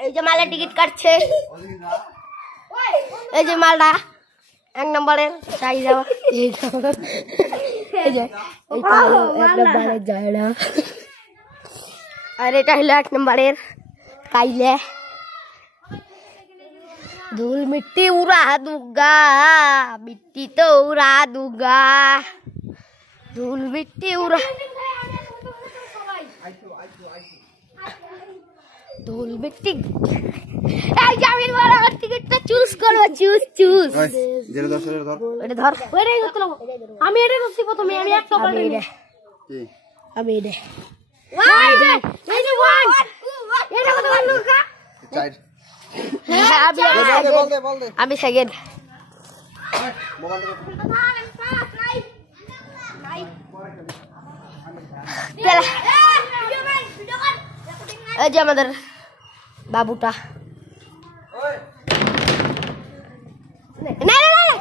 এই যে মালের টিকিট কাটছে, এই যে মালটা 1 নম্বরের চাই যাওয়া, এই যে এইটা হলো 1 নম্বরের জায়গা, আর এটা হলো 1 নম্বরের কাইলে। धूल मिट्टी उड़ा दूंगा, मिट्टी तो उड़ा दूंगा, धूल मिट्टी उड़ा, धूल मिट्टी। জামিল বড় টিকিটটা চুজ করো, চুজ চুজ। যেটা ধর সেটা ধর, এটা ধর, ওইটাই করতে লাগো। আমি এটা ধরছি প্রথমে, আমি একটা পাল্টে নিই। কি আমি এটা ওয়াই দে, এই যে ওয়ান, এটা কত বল লুকা? চাই আমি সেকেন্ড। এই যে আমাদের বাবুটা, না না না